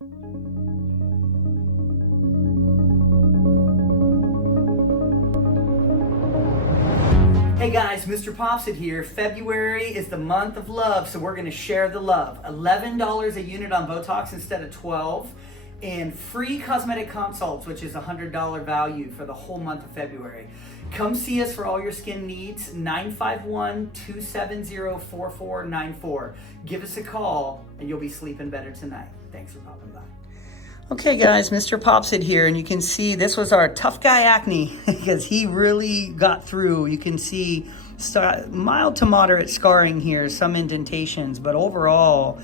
Hey guys, MrPopZit here. February is the month of love, so we're gonna share the love. $11 a unit on Botox instead of $12, and free cosmetic consults, which is $100 value for the whole month of February. Come see us for all your skin needs, 951-270-4494. Give us a call and you'll be sleeping better tonight. Thanks for popping by. Okay guys, MrPopZit here, and you can see this was our tough guy acne because he really got through. You can see mild to moderate scarring here, some indentations, but overall,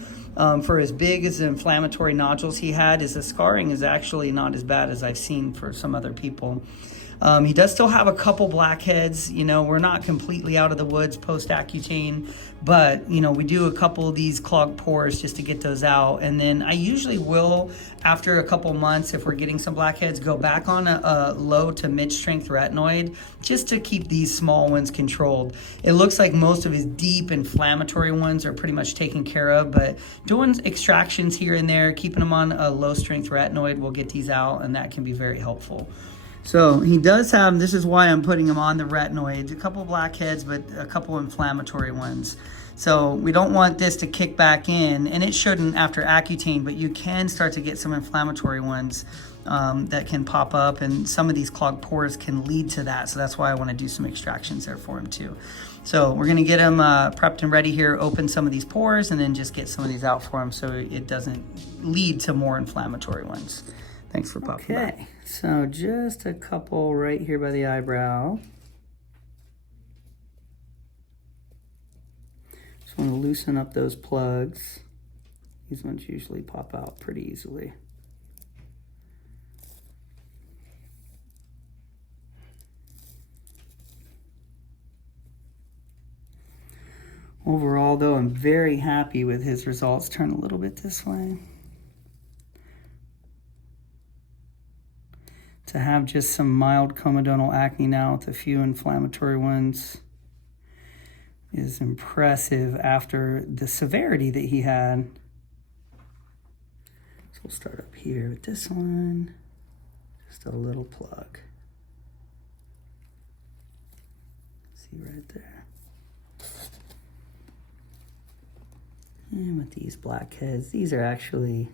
for as big as the inflammatory nodules he had, the scarring is actually not as bad as I've seen for some other people. He does still have a couple blackheads. You know, we're not completely out of the woods post-Accutane, but, you know, we do a couple of these clogged pores just to get those out. And then I usually will, after a couple months, if we're getting some blackheads, go back on a low to mid-strength retinoid just to keep these small ones controlled. It looks like most of his deep inflammatory ones are pretty much taken care of, but doing extractions here and there, keeping them on a low-strength retinoid will get these out, and that can be very helpful. So he does have, this is why I'm putting him on the retinoids, a couple blackheads, but a couple inflammatory ones. So we don't want this to kick back in, and it shouldn't after Accutane, but you can start to get some inflammatory ones that can pop up, and some of these clogged pores can lead to that. So that's why I want to do some extractions there for him too. So we're going to get him prepped and ready here, open some of these pores, and then just get some of these out for him so it doesn't lead to more inflammatory ones. Thanks for popping by. Okay, so just a couple right here by the eyebrow. Just want to loosen up those plugs. These ones usually pop out pretty easily. Overall, though, I'm very happy with his results. Turn a little bit this way. To have just some mild comedonal acne now with a few inflammatory ones is impressive after the severity that he had. So we'll start up here with this one. Just a little plug. See right there. And with these blackheads, these are actually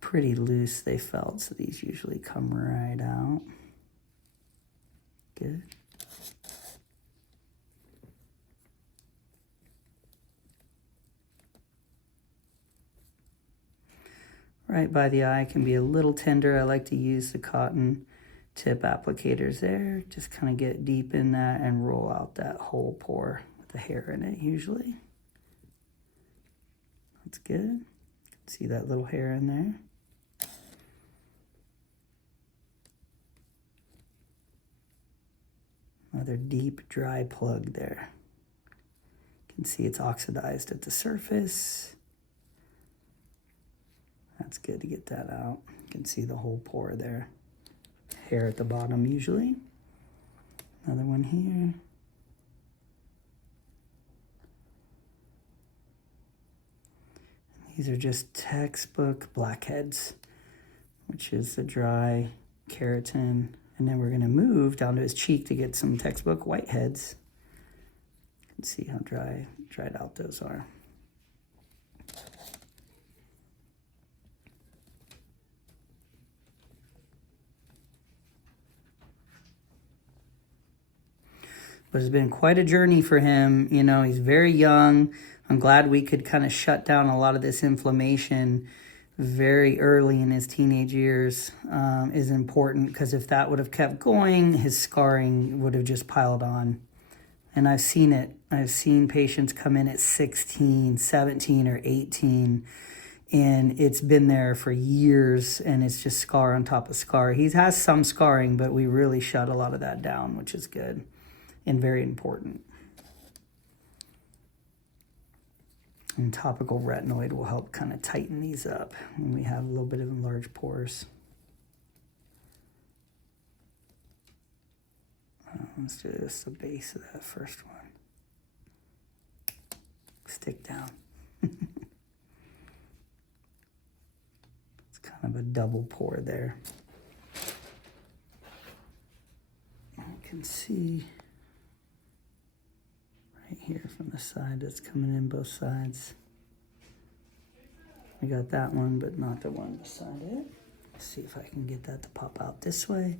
pretty loose, they felt, so these usually come right out. Good. Right by the eye can be a little tender. I like to use the cotton tip applicators there. Just kind of get deep in that and roll out that whole pore with the hair in it usually. That's good. See that little hair in there? Another deep, dry plug there. You can see it's oxidized at the surface. That's good to get that out. You can see the whole pore there. Hair at the bottom usually. Another one here. These are just textbook blackheads, which is the dry keratin. And then we're going to move down to his cheek to get some textbook whiteheads. You can see how dried out those are. But it's been quite a journey for him. You know, he's very young. I'm glad we could kind of shut down a lot of this inflammation very early in his teenage years is important, because if that would have kept going, his scarring would have just piled on. And I've seen it. I've seen patients come in at 16, 17, or 18, and it's been there for years, and it's just scar on top of scar. He has some scarring, but we really shut a lot of that down, which is good and very important. And topical retinoid will help kind of tighten these up when we have a little bit of enlarged pores. Let's do this, the base of that first one. Stick down. kind of a double pore there. I can see right here from the side that's coming in both sides. I got that one, but not the one beside it. Let's see if I can get that to pop out this way.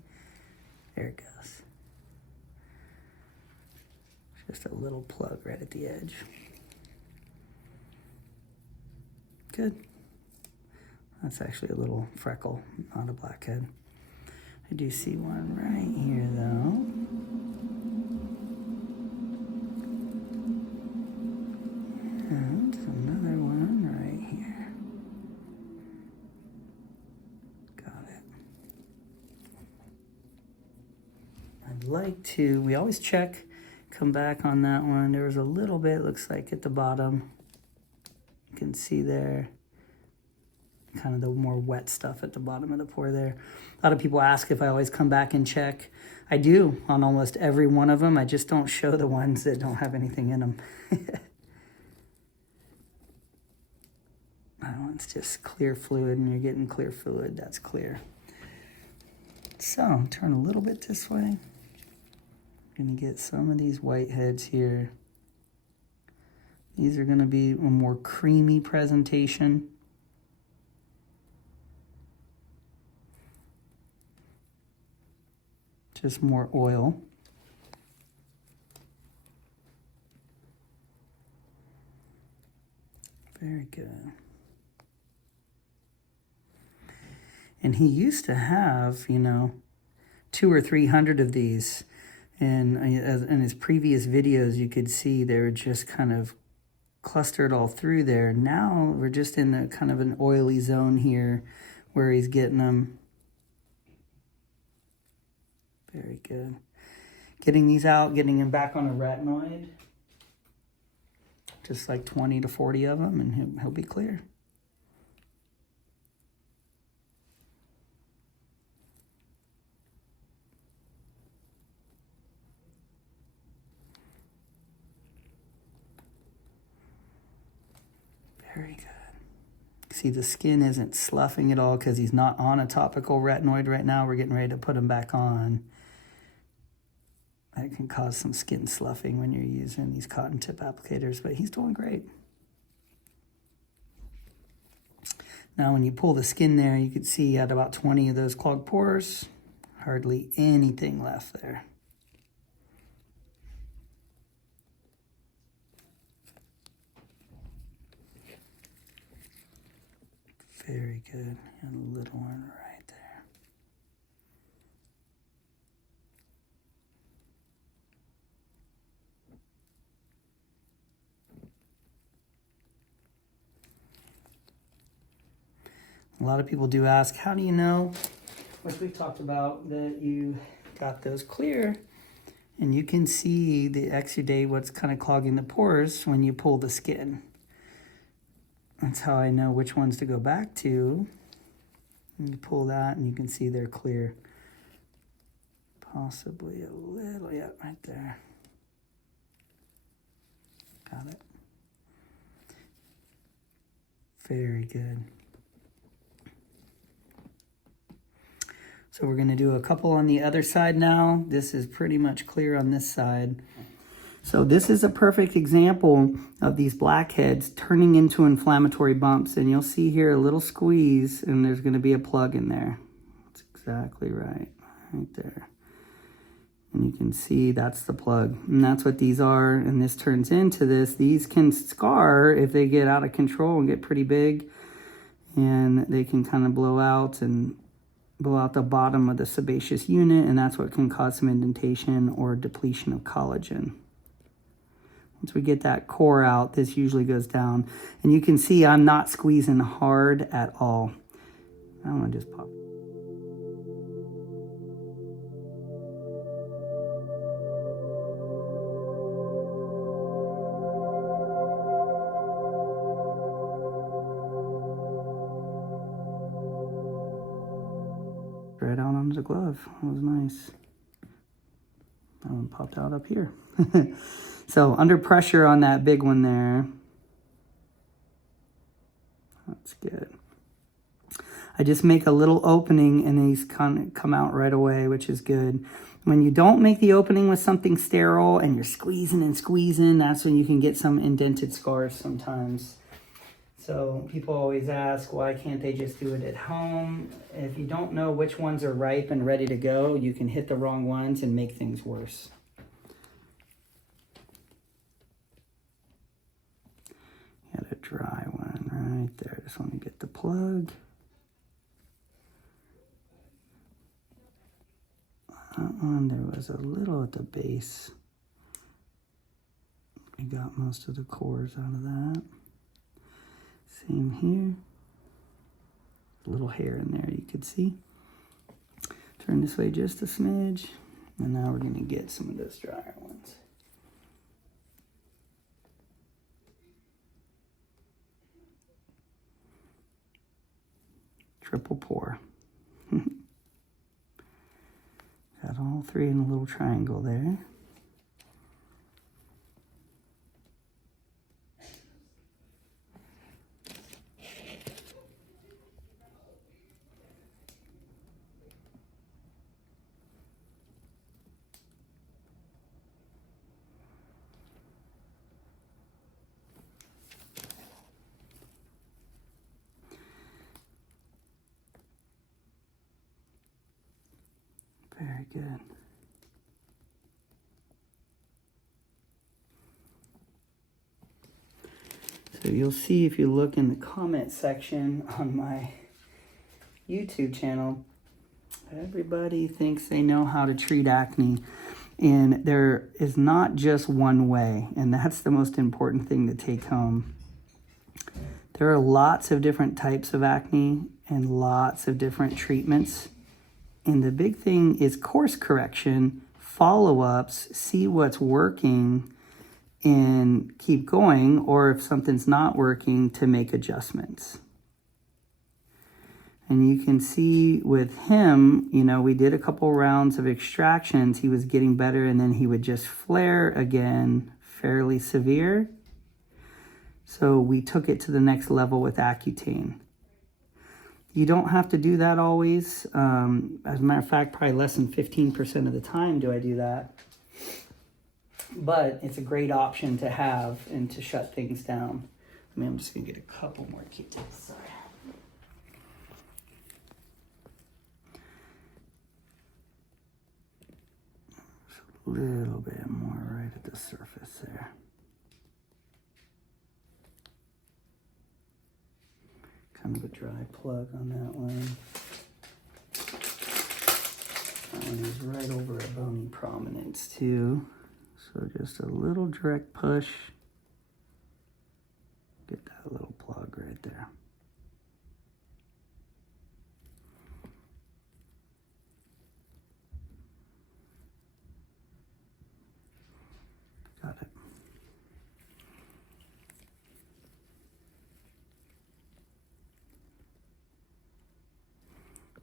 There it goes. Just a little plug right at the edge. Good. That's actually a little freckle, not a blackhead. I do see one right here though. And another one right here. Got it. I'd like to, we always check, come back on that one. There was a little bit, looks like at the bottom. You can see there, kind of the more wet stuff at the bottom of the pore there. A lot of people ask if I always come back and check. I do on almost every one of them. I just don't show the ones that don't have anything in them. That one's just clear fluid, and you're getting clear fluid. That's clear. So turn a little bit this way. Gonna get some of these whiteheads here. These are gonna be a more creamy presentation. Just more oil. Very good. And he used to have, you know, 200 or 300 of these. And in his previous videos, you could see they were just kind of clustered all through there. Now we're just in a kind of an oily zone here where he's getting them. Very good. Getting these out, getting him back on a retinoid. Just like 20 to 40 of them, and he'll be clear. Very good. See, the skin isn't sloughing at all because he's not on a topical retinoid right now. We're getting ready to put him back on. That can cause some skin sloughing when you're using these cotton tip applicators, but he's doing great. Now, when you pull the skin there, you can see he had about 20 of those clogged pores. Hardly anything left there. Very good. And a little one right there. A lot of people do ask, how do you know, which we've talked about, that you got those clear? And you can see the exudate, what's kind of clogging the pores when you pull the skin. That's how I know which ones to go back to. And you pull that and you can see they're clear. Possibly a little, yeah, right there. Got it. Very good. So we're gonna do a couple on the other side now. This is pretty much clear on this side. So this is a perfect example of these blackheads turning into inflammatory bumps. And you'll see here a little squeeze and there's gonna be a plug in there. That's exactly right there. And you can see that's the plug. And that's what these are. And this turns into this. These can scar if they get out of control and get pretty big. And they can kind of blow out the bottom of the sebaceous unit. And that's what can cause some indentation or depletion of collagen. Once we get that core out, this usually goes down. And you can see I'm not squeezing hard at all. I'm gonna just pop. Right out onto the glove. That was nice. That one popped out up here. So under pressure on that big one there. That's good. I just make a little opening and these come out right away, which is good. When you don't make the opening with something sterile and you're squeezing and squeezing, that's when you can get some indented scars sometimes. So people always ask, why can't they just do it at home? If you don't know which ones are ripe and ready to go, you can hit the wrong ones and make things worse. Got a dry one right there. Just want to get the plug. That one, there was a little at the base. We got most of the cores out of that. Same here. A little hair in there you could see. Turn this way just a smidge. And now we're going to get some of those drier ones. Triple pour. Got all three in a little triangle there. Very good. So you'll see if you look in the comment section on my YouTube channel, everybody thinks they know how to treat acne. And there is not just one way, and that's the most important thing to take home. There are lots of different types of acne and lots of different treatments. And the big thing is course correction, follow-ups, see what's working and keep going, or if something's not working, to make adjustments. And you can see with him, you know, we did a couple rounds of extractions. He was getting better, and then he would just flare again, fairly severe. So we took it to the next level with Accutane. You don't have to do that always. As a matter of fact, probably less than 15% of the time do I do that. But it's a great option to have and to shut things down. I mean, I'm just going to get a couple more Q-tips. Sorry. Just a little bit more right at the surface there. Kind of a dry plug on that one. That one is right over a bony prominence too. So just a little direct push. Get that little plug right there. Got it.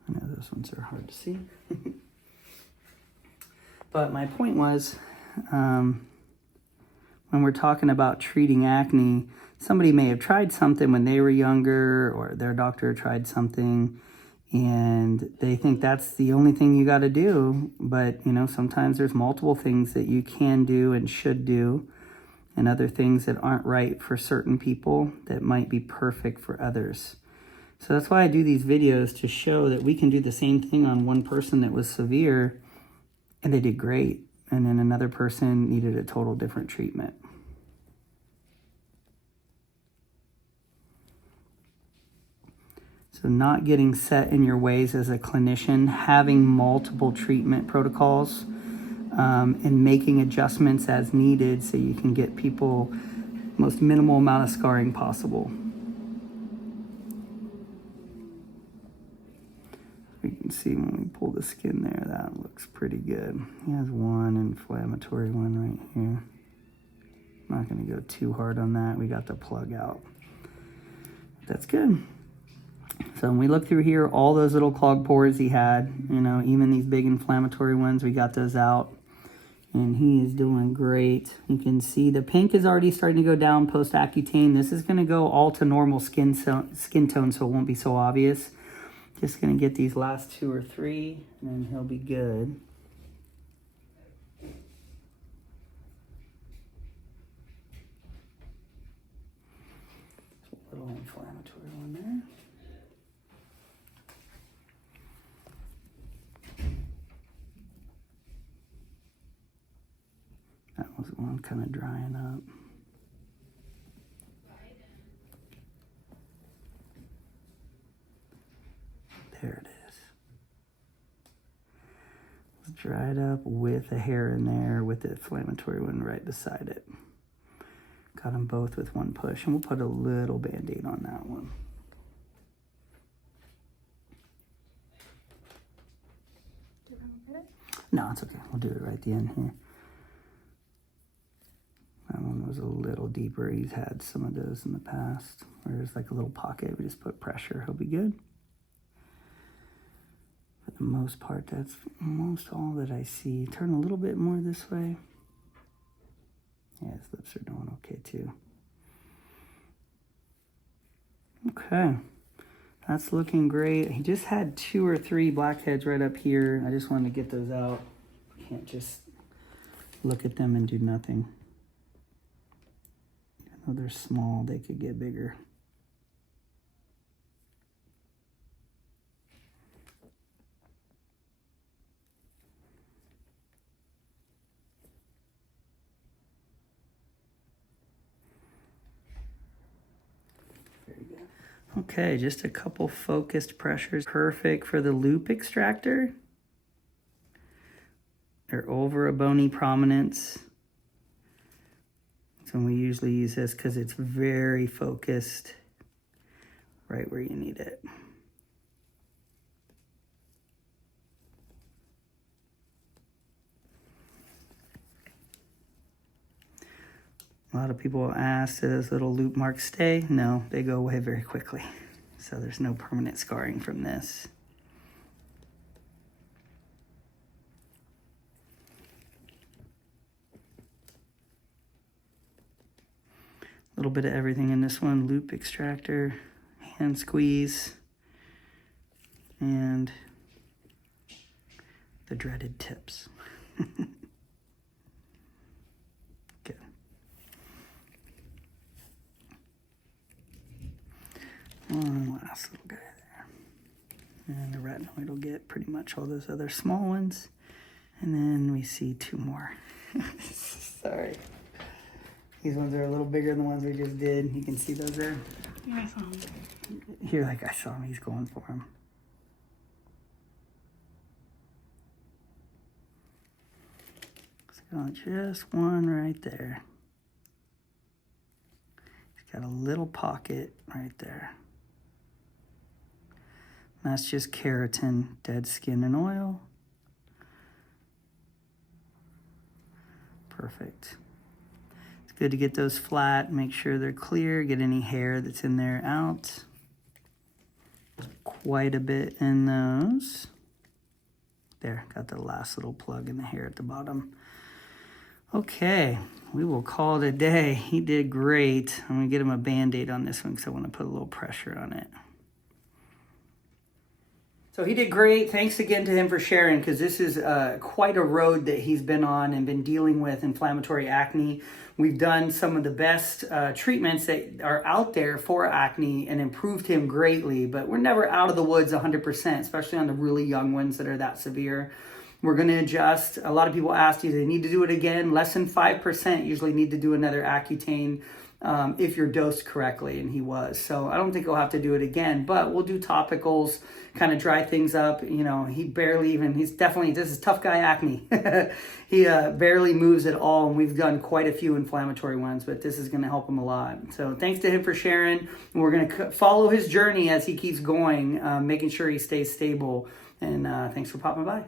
I know those ones are hard to see. But my point was, when we're talking about treating acne, somebody may have tried something when they were younger, or their doctor tried something, and they think that's the only thing you got to do. But, you know, sometimes there's multiple things that you can do and should do, and other things that aren't right for certain people that might be perfect for others. So that's why I do these videos, to show that we can do the same thing on one person that was severe and they did great, and then another person needed a total different treatment. So not getting set in your ways as a clinician, having multiple treatment protocols, and making adjustments as needed so you can get people most minimal amount of scarring possible. You can see when we pull the skin there, that looks pretty good. He has one inflammatory one right here. I'm not going to go too hard on that. We got the plug out. That's good. So when we look through here, all those little clogged pores he had, you know, even these big inflammatory ones, we got those out. And he is doing great. You can see the pink is already starting to go down post-Accutane. This is going to go all to normal skin tone, so it won't be so obvious. Just gonna get these last 2 or 3 and then he'll be good. A little inflammatory one there. That was one kind of drying up. There it is. It's dried up with a hair in there with the inflammatory one right beside it. Got them both with one push, and we'll put a little Band-Aid on that one. Do you want to get it? No, it's okay. We'll do it right at the end here. That one was a little deeper. He's had some of those in the past, where there's like a little pocket. We just put pressure. He'll be good. For the most part, that's almost all that I see. Turn a little bit more this way. Yeah, his lips are doing okay too. Okay, that's looking great. He just had 2 or 3 blackheads right up here. I just wanted to get those out. Can't just look at them and do nothing. Even though they're small, they could get bigger. Okay, just a couple focused pressures. Perfect for the loop extractor. They're over a bony prominence. So we usually use this because it's very focused right where you need it. A lot of people ask, do those little loop marks stay? No, they go away very quickly. So there's no permanent scarring from this. A little bit of everything in this one. Loop extractor, hand squeeze, and the dreaded tips. One last little guy there. And the retinoid will get pretty much all those other small ones. And then we see 2 more. Sorry. These ones are a little bigger than the ones we just did. You can see those there. Yeah, I saw him. Here, like I saw him, he's going for him. So just one right there. He's got a little pocket right there. That's just keratin, dead skin and oil. Perfect. It's good to get those flat, make sure they're clear, get any hair that's in there out. Quite a bit in those. There, got the last little plug in the hair at the bottom. Okay, we will call it a day. He did great. I'm gonna get him a Band-Aid on this one because I want to put a little pressure on it. So he did great. Thanks again to him for sharing, because this is quite a road that he's been on and been dealing with inflammatory acne. We've done some of the best treatments that are out there for acne and improved him greatly, but we're never out of the woods 100%, especially on the really young ones that are that severe. We're going to adjust. A lot of people ask, do they need to do it again? Less than 5% usually need to do another Accutane if you're dosed correctly, and he was. So I don't think he'll have to do it again, but we'll do topicals, kind of dry things up. You know, he barely even, he's definitely, this is tough guy acne. He barely moves at all, and we've done quite a few inflammatory ones, but this is going to help him a lot. So thanks to him for sharing. We're going to follow his journey as he keeps going, making sure he stays stable, and thanks for popping by.